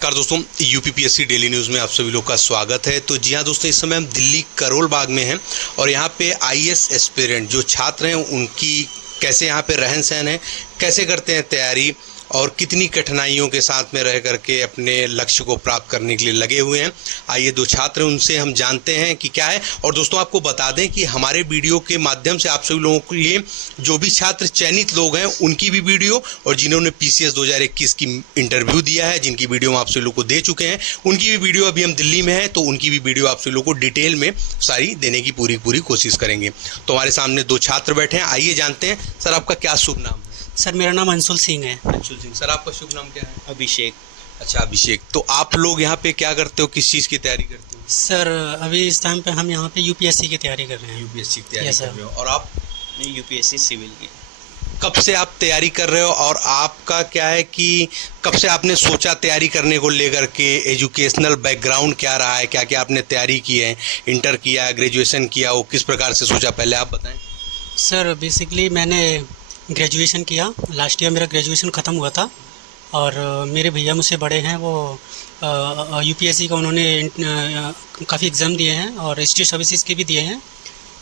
नमस्कार दोस्तों, UPPSC daily news में आप सभी लोग का स्वागत है। तो जी हाँ दोस्तों, इस समय हम दिल्ली करोल बाग में हैं और यहाँ पे आईएएस एस्पिरेंट जो छात्र हैं उनकी कैसे यहाँ पे रहन सहन है, कैसे करते हैं तैयारी और कितनी कठिनाइयों के साथ में रह करके अपने लक्ष्य को प्राप्त करने के लिए लगे हुए हैं। आइए दो छात्र उनसे हम जानते हैं कि क्या है। और दोस्तों आपको बता दें कि हमारे वीडियो के माध्यम से आप सभी लोगों के लिए जो भी छात्र चयनित लोग हैं उनकी भी वीडियो और जिन्होंने पीसीएस 2021 की इंटरव्यू दिया है, जिनकी वीडियो हम आप सभी लोग को दे चुके हैं, उनकी भी वीडियो अभी हम दिल्ली में है, तो उनकी भी वीडियो आप सभी लोग को डिटेल में सारी देने की पूरी कोशिश करेंगे। तो हमारे सामने दो छात्र बैठे हैं, आइए जानते हैं। सर आपका क्या शुभ नाम? सर मेरा नाम अंशुल सिंह है। अंशुल सिंह। सर आपका शुभ नाम क्या है? अभिषेक। अच्छा अभिषेक। तो आप लोग यहाँ पे क्या करते हो, किस चीज़ की तैयारी करते हो? सर अभी इस टाइम पे हम यहाँ पे यूपीएससी की तैयारी कर रहे हैं। यूपीएससी की तैयारी Yes, कर sir. रहे हो। और आप यूपीएससी सिविल की। कब से आप तैयारी कर रहे हो और आपका क्या है कि कब से आपने सोचा तैयारी करने को लेकर के? एजुकेशनल बैकग्राउंड क्या रहा है, क्या क्या आपने तैयारी की है, इंटर किया, ग्रेजुएशन किया, वो किस प्रकार से सोचा, पहले आप बताएं। सर बेसिकली मैंने ग्रेजुएशन किया, लास्ट ईयर मेरा ग्रेजुएशन ख़त्म हुआ था और मेरे भैया मुझसे बड़े हैं, वो यूपीएससी का उन्होंने काफ़ी एग्ज़ाम दिए हैं और स्टेट सर्विसेज के भी दिए हैं।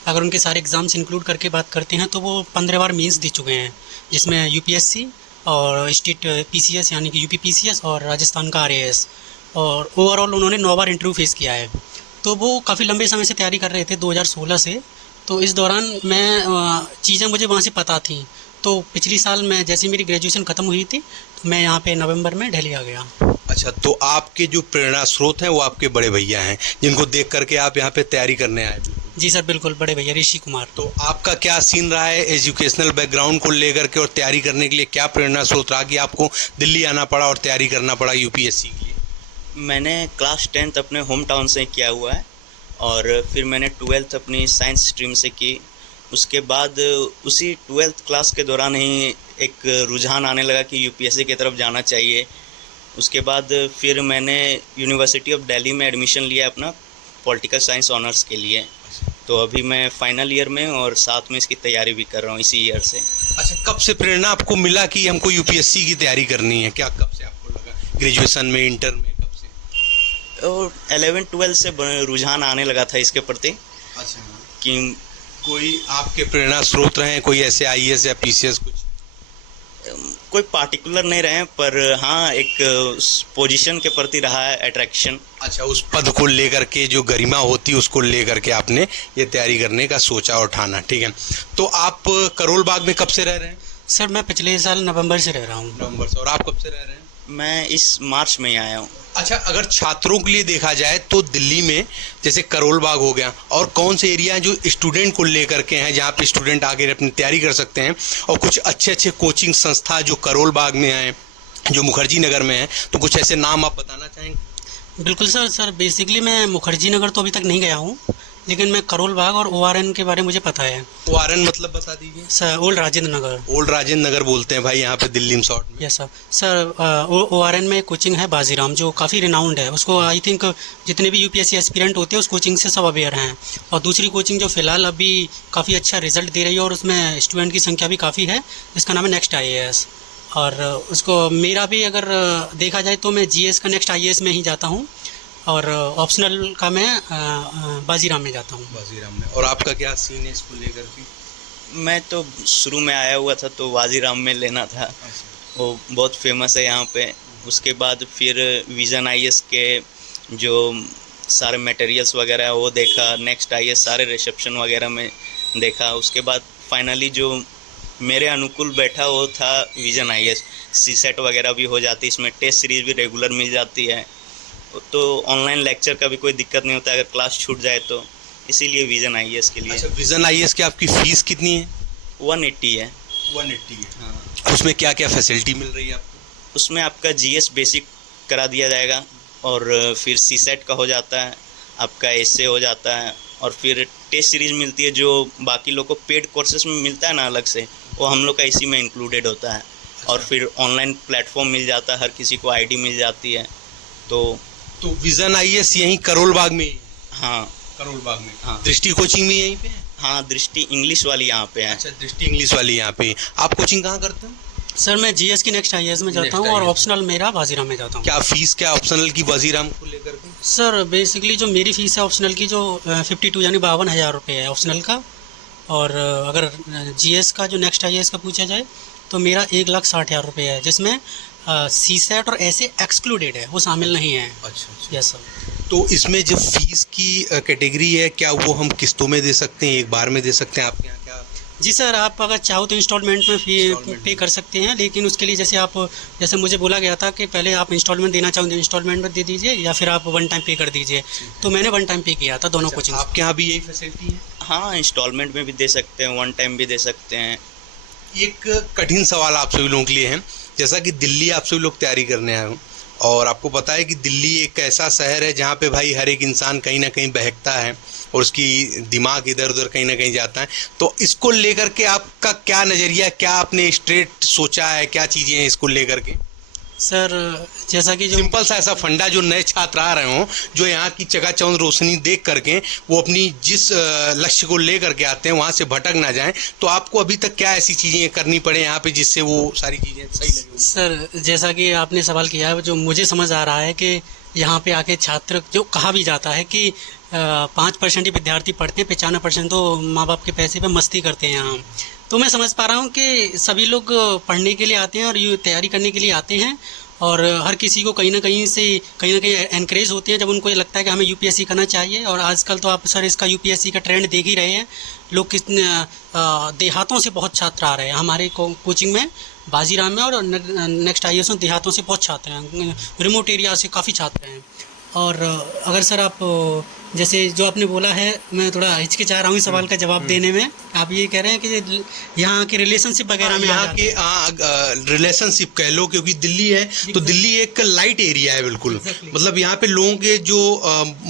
अगर उनके सारे एग्ज़ाम्स इंक्लूड करके बात करते हैं तो वो 15 बार मीन्स दे चुके हैं, जिसमें यूपीएससी और स्टेट पीसीएस यानी कि यूपी पीसीएस और राजस्थान का आरएएस, और ओवरऑल उन्होंने 9 बार इंटरव्यू फेस किया है। तो वो काफ़ी लंबे समय से तैयारी कर रहे थे, 2016 से। तो इस दौरान मैं चीज़ें मुझे वहाँ से पता थी। तो पिछली साल मैं जैसे मेरी ग्रेजुएशन ख़त्म हुई थी तो मैं यहाँ पे नवंबर में दिल्ली आ गया। अच्छा, तो आपके जो प्रेरणा स्रोत हैं वो आपके बड़े भैया हैं, जिनको देख करके आप यहाँ पे तैयारी करने आए? जी सर बिल्कुल, बड़े भैया ऋषि कुमार। तो आपका क्या सीन रहा है एजुकेशनल बैकग्राउंड को लेकर के और तैयारी करने के लिए? क्या प्रेरणा स्रोत रहा कि आपको दिल्ली आना पड़ा और तैयारी करना पड़ा यूपीएससी के लिए? मैंने क्लास 10th अपने होम टाउन से किया हुआ है और फिर मैंने 12th अपनी साइंस स्ट्रीम से की। उसके बाद उसी 12th क्लास के दौरान ही एक रुझान आने लगा कि यूपीएससी की तरफ जाना चाहिए। उसके बाद फिर मैंने यूनिवर्सिटी ऑफ दिल्ली में एडमिशन लिया अपना पॉलिटिकल साइंस ऑनर्स के लिए। तो अभी मैं फाइनल ईयर में और साथ में इसकी तैयारी भी कर रहा हूँ इसी ईयर से। अच्छा, कब से प्रेरणा आपको मिला कि हमको यूपीएससी की तैयारी करनी है? क्या कब से आपको लगा? ग्रेजुएशन में, इंटर में, कब से? और 11-12 से रुझान आने लगा था इसके प्रति। अच्छा, कि कोई आपके प्रेरणा स्रोत रहे हैं, कोई ऐसे आईएएस या पीसीएस कुछ? कोई पार्टिकुलर नहीं रहे, पर हाँ एक पोजीशन के प्रति रहा है अट्रैक्शन। अच्छा, उस पद को लेकर के जो गरिमा होती है उसको लेकर के आपने ये तैयारी करने का सोचा और ठाना, ठीक है। तो आप करोल बाग में कब से रह रहे हैं? सर मैं पिछले साल नवंबर से रह रहा हूँ। नवंबर से। और आप कब से रह रहे हैं? मैं इस मार्च में ही आया हूँ। अच्छा, अगर छात्रों के लिए देखा जाए तो दिल्ली में जैसे करोल बाग हो गया, और कौन से एरिया हैं जो स्टूडेंट को लेकर के हैं जहाँ पे स्टूडेंट आगे अपनी तैयारी कर सकते हैं, और कुछ अच्छे कोचिंग संस्था जो करोल बाग में हैं, जो मुखर्जी नगर में हैं, तो कुछ ऐसे नाम आप बताना चाहेंगे? बिल्कुल सर बेसिकली मैं मुखर्जी नगर तो अभी तक नहीं गया हूँ, लेकिन मैं करोल बाग और ओआरएन के बारे में मुझे पता है। ओआरएन मतलब बता दीजिए। Sir old Rajendra Nagar. Old Rajendra Nagar बोलते हैं भाई यहाँ पे दिल्ली में शॉर्ट में। Yes sir. सर ओआरएन में एक कोचिंग है बाजीराम, जो काफ़ी रिनाउंड है। उसको आई थिंक जितने भी यूपीएससी एस्पिरेंट होते हैं उस कोचिंग से सब अवेयर हैं। और दूसरी कोचिंग जो फ़िलहाल अभी काफ़ी अच्छा रिजल्ट दे रही है और उसमें स्टूडेंट की संख्या भी काफ़ी है, इसका नाम है नेक्स्ट आईएएस। और उसको मेरा भी अगर देखा जाए तो मैं जीएस का नेक्स्ट आईएएस में ही जाता हूँ और ऑप्शनल का मैं बाजीराम में जाता हूँ। बाजीराम में। और आपका क्या सीन है इसको लेकर के? मैं तो शुरू में आया हुआ था तो वाजीराम में लेना था, वो बहुत फेमस है यहाँ पे। उसके बाद फिर विजन आईएएस के जो सारे मटेरियल्स वगैरह है वो देखा, नेक्स्ट आईएएस सारे रिसेप्शन वगैरह में देखा। उसके बाद फाइनली जो मेरे अनुकूल बैठा वो था विजन आईएएस। सीसेट वगैरह भी हो जाती है इसमें, टेस्ट सीरीज़ भी रेगुलर मिल जाती है, तो ऑनलाइन लेक्चर का भी कोई दिक्कत नहीं होता अगर क्लास छूट जाए तो, इसीलिए विजन आईएएस के लिए। अच्छा, विजन आईएएस की आपकी फ़ीस कितनी है? 180 है। 180 है। हाँ, उसमें क्या क्या फैसिलिटी मिल रही है आपको? उसमें आपका जीएस बेसिक करा दिया जाएगा और फिर सीसेट का हो जाता है, आपका एसए हो जाता है, और फिर टेस्ट सीरीज़ मिलती है जो बाकी लोग को पेड कोर्सेज में मिलता है ना अलग से, वो हम लोग का इसी में इंक्लूडेड होता है। और फिर ऑनलाइन प्लेटफॉर्म मिल जाता है, हर किसी को आईडी मिल जाती है। तो विजन आईएएस यहीं करोल बाग में ही? हाँ, करोल बाग में। हाँ। दृष्टि कोचिंग भी यहीं पे है? हाँ, दृष्टि इंग्लिश वाली यहाँ पे है। अच्छा, दृष्टि इंग्लिश वाली यहाँ पे। आप कोचिंग कहाँ करते हो? सर मैं जीएस की नेक्स्ट आईएएस में जाता Next हूँ और IAS ऑप्शनल मेरा वाजीराम में जाता हूँ। क्या फीस क्या ऑप्शनल की वजीराम को लेकर के? सर बेसिकली जो मेरी फ़ीस है ऑप्शनल की जो 52 यानी 52,000 रुपये है ऑप्शनल का। और अगर जीएस का जो नेक्स्ट आईएएस का पूछा जाए तो मेरा 1,60,000 रुपये है, जिसमें सीसेट और ऐसे एक्सक्लूडेड है, वो शामिल नहीं है। अच्छा। Yes sir. तो इसमें जो फीस की कैटेगरी है, क्या वो हम किस्तों में दे सकते हैं, एक बार में दे सकते हैं? आपके यहाँ क्या? जी सर, आप अगर चाहो तो इंस्टॉलमेंट में Installment पे कर सकते हैं, लेकिन उसके लिए जैसे मुझे बोला गया था कि पहले आप इंस्टॉलमेंट देना चाहो तो इंस्टॉलमेंट में दे दीजिए या फिर आप वन टाइम पे कर दीजिए। तो मैंने वन टाइम पे किया था दोनों कोचिंग। आपके यहाँ भी यही फैसिलिटी है? हाँ, इंस्टॉलमेंट में भी दे सकते हैं, वन टाइम भी दे सकते हैं। एक कठिन सवाल आप सभी लोगों के लिए है। जैसा कि दिल्ली आप सभी लोग तैयारी करने आए हो और आपको पता है कि दिल्ली एक ऐसा शहर है जहाँ पे भाई हर एक इंसान कहीं ना कहीं बहकता है और उसकी दिमाग इधर उधर कहीं ना कहीं जाता है। तो इसको लेकर के आपका क्या नज़रिया, क्या आपने स्ट्रेट सोचा है, क्या चीज़ें हैं इसको लेकर के? सर जैसा कि जो सिंपल सा ऐसा फंडा जो नए छात्र आ रहे हों, जो यहाँ की चकाचौंध रोशनी देख करके वो अपनी जिस लक्ष्य को ले करके आते हैं वहाँ से भटक ना जाएं, तो आपको अभी तक क्या ऐसी चीज़ें करनी पड़े यहाँ पे जिससे वो सारी चीज़ें सही लगें? सर जैसा कि आपने सवाल किया है, जो मुझे समझ आ रहा है कि यहाँ पे आके छात्र, जो कहा भी जाता है कि 5% ही विद्यार्थी पढ़ते हैं, 95% तो माँ बाप के पैसे पे मस्ती करते हैं यहाँ। तो मैं समझ पा रहा हूँ कि सभी लोग पढ़ने के लिए आते हैं और ये तैयारी करने के लिए आते हैं और हर किसी को कहीं ना कहीं एनकरेज होते हैं जब उनको ये लगता है कि हमें यूपीएससी करना चाहिए। और आजकल तो आप सर इसका यूपीएससी का ट्रेंड देख ही रहे हैं, लोग कितने देहातों से बहुत छात्र आ रहे हैं हमारे कोचिंग में, बाजीराम में, और नेक्स्ट आईएएस में देहातों से बहुत छात्र हैं, रिमोट एरिया से काफ़ी छात्र हैं। और अगर सर आप जैसे जो आपने बोला है, मैं थोड़ा हिचकिचा रहा हूँ इस सवाल का जवाब देने में। आप ये कह रहे हैं कि यहाँ के रिलेशनशिप वगैरह में यहाँ के रिलेशनशिप कह लो, क्योंकि दिल्ली है तो दिल्ली एक लाइट एरिया है बिल्कुल। मतलब यहाँ पे लोगों के जो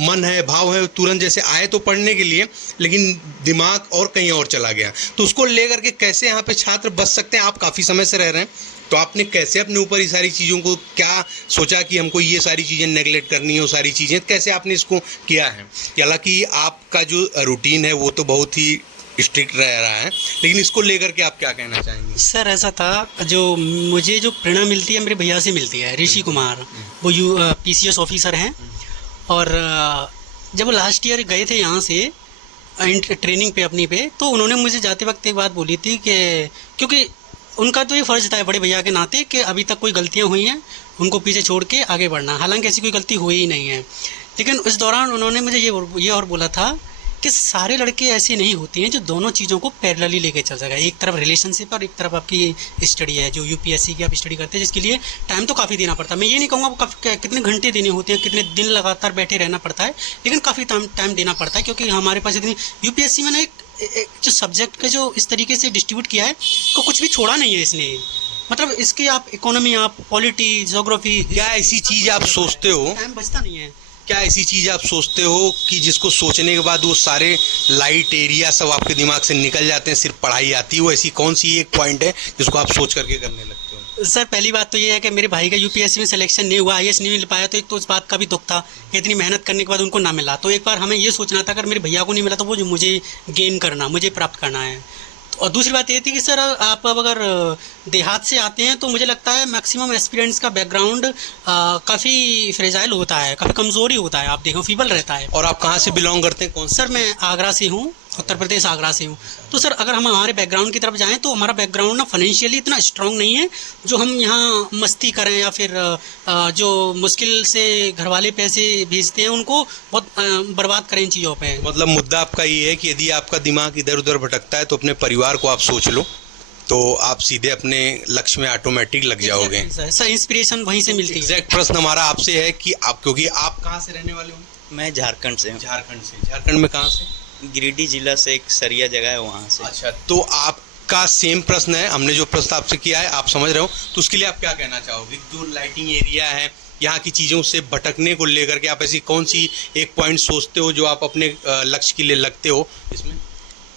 मन है, भाव है, तुरंत जैसे आए तो पढ़ने के लिए लेकिन दिमाग और कहीं और चला गया, तो उसको लेकर के कैसे यहाँ पे छात्र बच सकते हैं? आप काफ़ी समय से रह रहे हैं, तो आपने कैसे अपने ऊपर ये सारी चीज़ों को क्या सोचा कि हमको ये सारी चीज़ें नेगलेक्ट करनी है, वो सारी चीज़ें कैसे आपने इसको किया है? हालांकि आपका जो रूटीन है वो तो बहुत ही स्ट्रिक्ट रह रहा है, लेकिन इसको लेकर के आप क्या कहना चाहेंगे? सर ऐसा था, जो मुझे जो प्रेरणा मिलती है मेरे भैया से मिलती है, ऋषि कुमार, वो पीसीएस ऑफिसर हैं। और जब लास्ट ईयर गए थे यहाँ से ट्रेनिंग पे अपनी पे, तो उन्होंने मुझे जाते वक्त एक बात बोली थी कि क्योंकि उनका तो ये फ़र्ज़ था बड़े भैया के नाते कि अभी तक कोई गलतियाँ हुई हैं उनको पीछे छोड़ के आगे बढ़ना, हालांकि ऐसी कोई गलती हुई ही नहीं है। लेकिन उस दौरान उन्होंने मुझे ये और बोला था कि सारे लड़के ऐसे नहीं होते हैं जो दोनों चीज़ों को पैरेलली लेके चल सकेगा, एक तरफ रिलेशनशिप और एक तरफ आपकी स्टडी है, जो यूपीएससी की आप स्टडी करते हैं, जिसके लिए टाइम तो काफ़ी देना पड़ता है। मैं ये नहीं कहूँगा वो कितने घंटे देने होते हैं, कितने दिन लगातार बैठे रहना पड़ता है, लेकिन काफ़ी टाइम देना पड़ता है, क्योंकि हमारे पास इतनी यूपीएससी में ना एक जो सब्जेक्ट का जो इस तरीके से डिस्ट्रीब्यूट किया है को कुछ भी छोड़ा नहीं है इसने। मतलब इसकी आप इकोनॉमी, आप पॉलिटी, ज्योग्राफी, क्या ऐसी चीज़ आप सोचते हो, टाइम बचता नहीं है? क्या ऐसी चीज़ आप सोचते हो कि जिसको सोचने के बाद वो सारे लाइट एरिया सब आपके दिमाग से निकल जाते हैं, सिर्फ पढ़ाई आती है? वो ऐसी कौन सी एक पॉइंट है जिसको आप सोच करके करने लगते हो? सर पहली बात तो ये है कि मेरे भाई का यूपीएससी में सिलेक्शन नहीं हुआ, आईएएस नहीं मिल पाया, तो एक तो उस बात का भी दुख था कि इतनी मेहनत करने के बाद उनको ना मिला। तो एक बार हमें ये सोचना था अगर मेरे भैया को नहीं मिला तो वो मुझे गेन करना, मुझे प्राप्त करना है। और दूसरी बात ये थी कि सर आप अब अगर देहात से आते हैं तो मुझे लगता है मैक्सिमम एस्पिरेंट्स का बैकग्राउंड काफ़ी फ्रेजाइल होता है, काफ़ी कमज़ोरी होता है, आप देखो फीबल रहता है। और आप कहाँ से बिलोंग करते हैं? कौन? सर मैं आगरा से हूँ, उत्तर प्रदेश आगरा से हूँ। तो सर अगर हम हमारे बैकग्राउंड की तरफ जाएं तो हमारा बैकग्राउंड ना फाइनेंशियली इतना स्ट्रांग नहीं है जो हम यहाँ मस्ती करें या फिर जो मुश्किल से घर वाले पैसे भेजते हैं उनको बहुत बर्बाद करें इन चीज़ों पे। मतलब मुद्दा आपका ये है कि यदि आपका दिमाग इधर उधर भटकता है तो अपने परिवार को आप सोच लो, तो आप सीधे अपने लक्ष्य में ऑटोमेटिक लग जाओगे। सर इंस्पिरेशन वहीं से मिलती है। एग्जैक्ट प्रश्न हमारा आपसे है कि आप, क्योंकि आप कहाँ से रहने वाले हो? मैं झारखंड से हूँ। झारखंड से। झारखंड में कहाँ से? गिरिडीह जिला से एक सरिया जगह है, वहाँ से। अच्छा, तो आपका सेम प्रश्न है, हमने जो प्रश्न आपसे किया है आप समझ रहे हो, तो उसके लिए आप क्या कहना चाहोगे? जो लाइटिंग एरिया है, यहाँ की चीज़ों से भटकने को लेकर के आप ऐसी कौन सी एक पॉइंट सोचते हो जो आप अपने लक्ष्य के लिए लगते हो इसमें?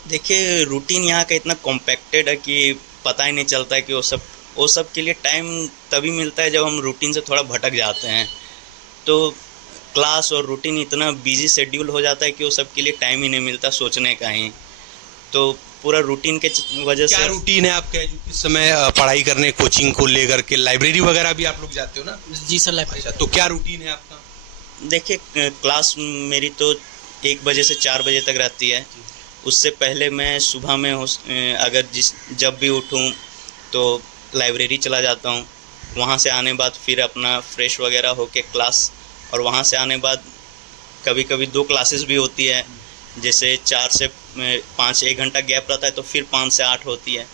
देखिए, रूटीन यहाँ का इतना कॉम्पैक्टेड है कि पता ही नहीं चलता है कि वो सब के लिए टाइम तभी मिलता है जब हम रूटीन से थोड़ा भटक जाते हैं। तो क्लास और रूटीन इतना बिजी शेड्यूल हो जाता है कि वो सब के लिए टाइम ही नहीं मिलता सोचने का ही। तो पूरा रूटीन के वजह क्या से। रूटीन है आपका इस समय पढ़ाई करने कोचिंग को लेकर के? लाइब्रेरी वगैरह भी आप लोग जाते हो ना? जी सर, लाइब्रेरी। अच्छा, तो क्या रूटीन है आपका? देखिए, क्लास मेरी तो 1 बजे से 4 बजे तक रहती है। उससे पहले मैं सुबह में अगर जब भी उठूँ तो लाइब्रेरी चला जाता हूँ। वहाँ से आने बाद फिर अपना फ्रेश वगैरह होके क्लास, और वहाँ से आने बाद कभी कभी 2 क्लासेस भी होती है। जैसे 4 से 5 1 घंटा गैप रहता है तो फिर 5 से 8 होती है,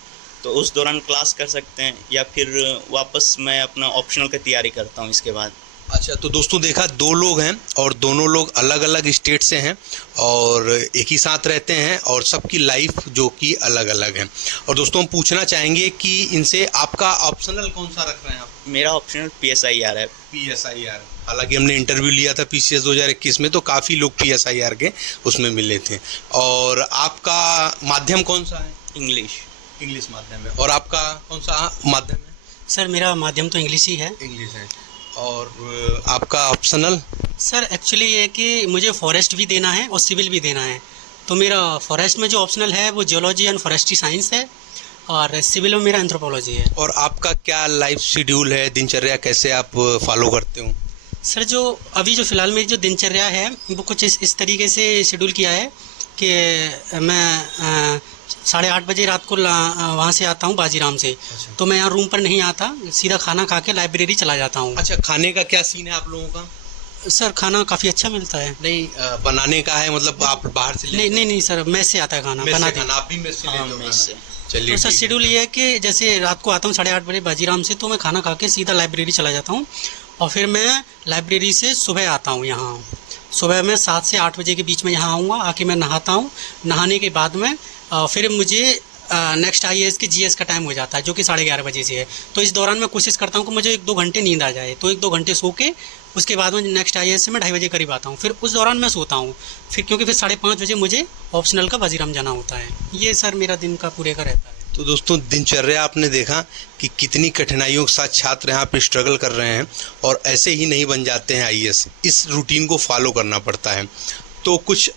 तो उस दौरान क्लास कर सकते हैं, या फिर वापस मैं अपना ऑप्शनल की तैयारी करता हूँ इसके बाद। अच्छा, तो दोस्तों देखा, 2 लोग हैं और दोनों लोग अलग अलग स्टेट से हैं और एक ही साथ रहते हैं और सबकी लाइफ जो कि अलग अलग है। और दोस्तों हम पूछना चाहेंगे कि इनसे आपका ऑप्शनल कौन सा रख रहे हैं आप? मेरा ऑप्शनल PSIR है। PSIR। हालांकि हमने इंटरव्यू लिया था PCS 2021 में, तो काफ़ी लोग PSIR के उसमें मिले थे। और आपका माध्यम कौन सा है? इंग्लिश माध्यम है। और आपका कौन सा माध्यम है? सर मेरा माध्यम तो इंग्लिश ही है। इंग्लिश है। और आपका ऑप्शनल? सर एक्चुअली ये है कि मुझे फॉरेस्ट भी देना है और सिविल भी देना है, तो मेरा फॉरेस्ट में जो ऑप्शनल है वो जियोलॉजी एंड फॉरेस्ट्री साइंस है, और सिविल में मेरा एंथ्रोपोलॉजी है। और आपका क्या लाइफ शेड्यूल है, दिनचर्या कैसे आप फॉलो करते हो? सर जो अभी जो फ़िलहाल मेरी जो दिनचर्या है वो कुछ इस तरीके से शेड्यूल किया है कि मैं 8:30 बजे रात को वहाँ से आता हूँ बाजीराम से। अच्छा। तो मैं यहाँ रूम पर नहीं आता, सीधा खाना खा के लाइब्रेरी चला जाता हूँ। अच्छा, खाने का क्या सीन है आप लोगों का? सर खाना काफ़ी अच्छा मिलता है। नहीं, बनाने का है, मतलब आप बाहर से नहीं सर, मेस से आता है खाना, मेस बना से खाना आप भी मेस से हाँ, लेते हो मेस से। खाना? चलिए तो सर ठीक है। शेड्यूल ये है कि जैसे रात को आता हूँ 8:30 बजे बाजीराम से, तो मैं खाना खा के सीधा लाइब्रेरी चला जाता हूँ, और फिर मैं लाइब्रेरी से सुबह आता हूँ यहाँ। सुबह में 7 से 8 बजे के बीच में यहाँ आऊँगा, आके मैं नहाता हूँ। नहाने के बाद में फिर मुझे नेक्स्ट IAS के GS का टाइम हो जाता है, जो कि 11:30 बजे से है। तो इस दौरान मैं कोशिश करता हूँ कि मुझे 1-2 घंटे नींद आ जाए, तो 1-2 घंटे सो के उसके बाद में नेक्स्ट IAS से मैं 2:30 बजे करीब आता हूँ। फिर उस दौरान मैं सोता हूँ, फिर क्योंकि फिर 5:30 बजे मुझे ऑप्शनल का बाजीराम जाना होता है। ये सर मेरा दिन का पूरे का रहता है। तो दोस्तों दिनचर्या आपने देखा कि कितनी कठिनाइयों के साथ छात्र यहाँ पे स्ट्रगल कर रहे हैं, और ऐसे ही नहीं बन जाते हैं IAS। इस रूटीन को फॉलो करना पड़ता है। तो कुछ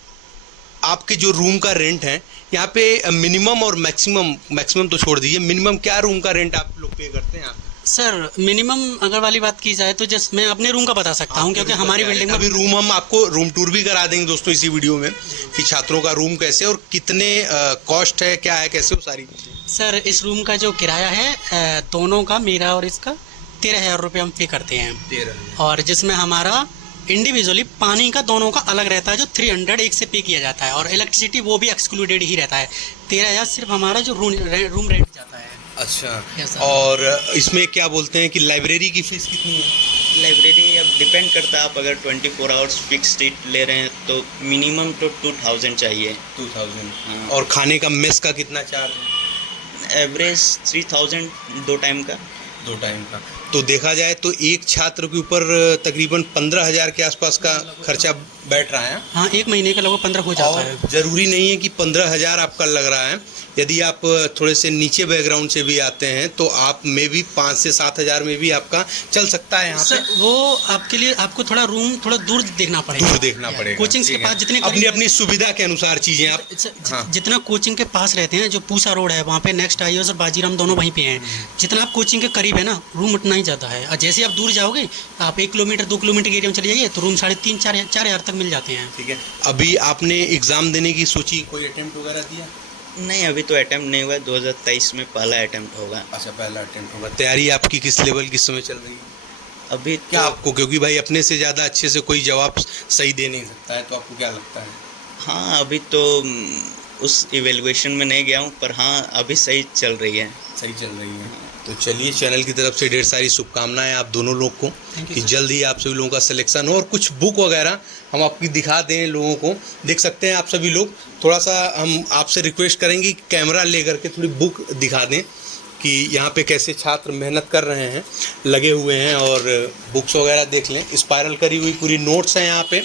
आपके जो रूम का रेंट है यहाँ पे मिनिमम और मैक्सिमम तो छोड़ दीजिए, मिनिमम क्या रूम का रेंट आप लोग पे करते हैं? आप सर मिनिमम अगर वाली बात की जाए तो जस्ट मैं अपने रूम का बता सकता हूँ, क्योंकि हमारी बिल्डिंग में अभी रूम हम आपको रूम टूर भी करा देंगे दोस्तों इसी वीडियो में, कि छात्रों का रूम कैसे और कितने कॉस्ट है, क्या है, कैसे, वो सारी चीज़ें। सर इस रूम का जो किराया है दोनों का, मेरा और इसका 13,000 रुपये हम पे करते हैं। 13,000। और जिसमें हमारा इंडिविजुअली पानी का दोनों का अलग रहता है, जो 300 एक से पे किया जाता है, और इलेक्ट्रिसिटी वो भी एक्सक्लूडेड ही रहता है। 13,000 सिर्फ हमारा जो रूम रेंट जाता है। अच्छा, Yes, sir। और इसमें क्या बोलते हैं कि लाइब्रेरी की फीस कितनी है? लाइब्रेरी अब डिपेंड करता है, आप अगर 24 आवर्स फिक्स रेट ले रहे हैं तो मिनिमम तो 2000 चाहिए। 2000। हाँ। और खाने का मेस का कितना चार्ज है? एवरेज 3000 2 टाइम का। 2 टाइम का। तो देखा जाए तो एक छात्र के ऊपर तकरीबन 15,000 के आसपास का खर्चा बैठ रहा है। हाँ, एक महीने का लगभग 15 हो जाता है। और ज़रूरी नहीं है कि 15,000 आपका लग रहा है। यदि आप थोड़े से नीचे बैकग्राउंड से भी आते हैं तो आप में भी 5 से 7,000 में भी आपका चल सकता है यहाँ पे। सर वो आपके लिए आपको थोड़ा रूम थोड़ा दूर देखना पड़ेगा। दूर देखना पड़ेगा। कोचिंग्स के पास जितने अपनी अपनी सुविधा के अनुसार चीज़ें आप। हाँ। जितना कोचिंग के पास रहते हैं, जो पूसा रोड है वहाँ पे नेक्स्ट IAS और बाजीराम दोनों वहीं पे हैं। जितना आप कोचिंग के करीब है ना, रूम उतना ही ज़्यादा है। और जैसे आप दूर जाओगे, आप 1 किलोमीटर 2 किलोमीटर के एरिया में चले जाइए तो रूम 3,500-4,000 तक मिल जाते हैं। ठीक है। अभी आपने एग्ज़ाम देने की सोची, कोई अटेम्प्ट वगैरह दिया? नहीं, अभी तो अटेम्प्ट नहीं हुआ है। 2023 में पहला अटेम्प्ट होगा। अच्छा, पहला अटेम्प्ट होगा। तैयारी आपकी किस लेवल किस समय चल रही है? अभी क्या तो आपको, क्योंकि भाई अपने से ज़्यादा अच्छे से कोई जवाब सही दे नहीं सकता है, तो आपको क्या लगता है? हाँ, अभी तो उस इवेलुएशन में नहीं गया हूँ, पर हाँ अभी सही चल रही है। सही चल रही है। तो चलिए, चैनल की तरफ से ढेर सारी शुभकामनाएं आप दोनों लोग को, कि जल्द ही आप सभी लोगों का सिलेक्शन हो, और कुछ बुक वगैरह हम आपकी दिखा दें लोगों को। देख सकते हैं आप सभी लोग। थोड़ा सा हम आपसे रिक्वेस्ट करेंगे कि कैमरा लेकर के थोड़ी बुक दिखा दें कि यहाँ पे कैसे छात्र मेहनत कर रहे हैं, लगे हुए हैं, और बुक्स वगैरह देख लें। स्पायरल करी हुई पूरी नोट्स हैं यहाँ पे,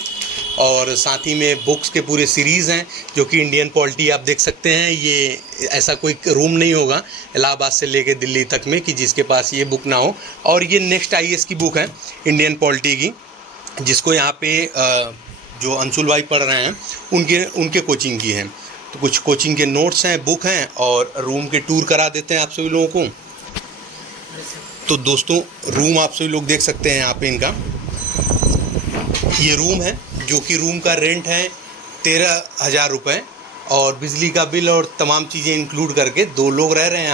और साथ ही में बुक्स के पूरे सीरीज़ हैं, जो कि इंडियन पॉलिटी आप देख सकते हैं। ये ऐसा कोई रूम नहीं होगा इलाहाबाद से लेके दिल्ली तक में कि जिसके पास ये बुक ना हो। और ये नेक्स्ट IAS की बुक है इंडियन पॉलिटी की, जिसको यहाँ पे जो अंशुल भाई पढ़ रहे हैं उनके कोचिंग की है। तो कुछ कोचिंग के नोट्स हैं, बुक हैं और रूम के टूर करा देते हैं आप सभी लोगों को। तो दोस्तों रूम आप सभी लोग देख सकते हैं यहाँ पे इनका, ये रूम है जो कि रूम का रेंट है 13,000 रुपये और बिजली का बिल और तमाम चीज़ें इंक्लूड करके 2 लोग रह रहे हैं।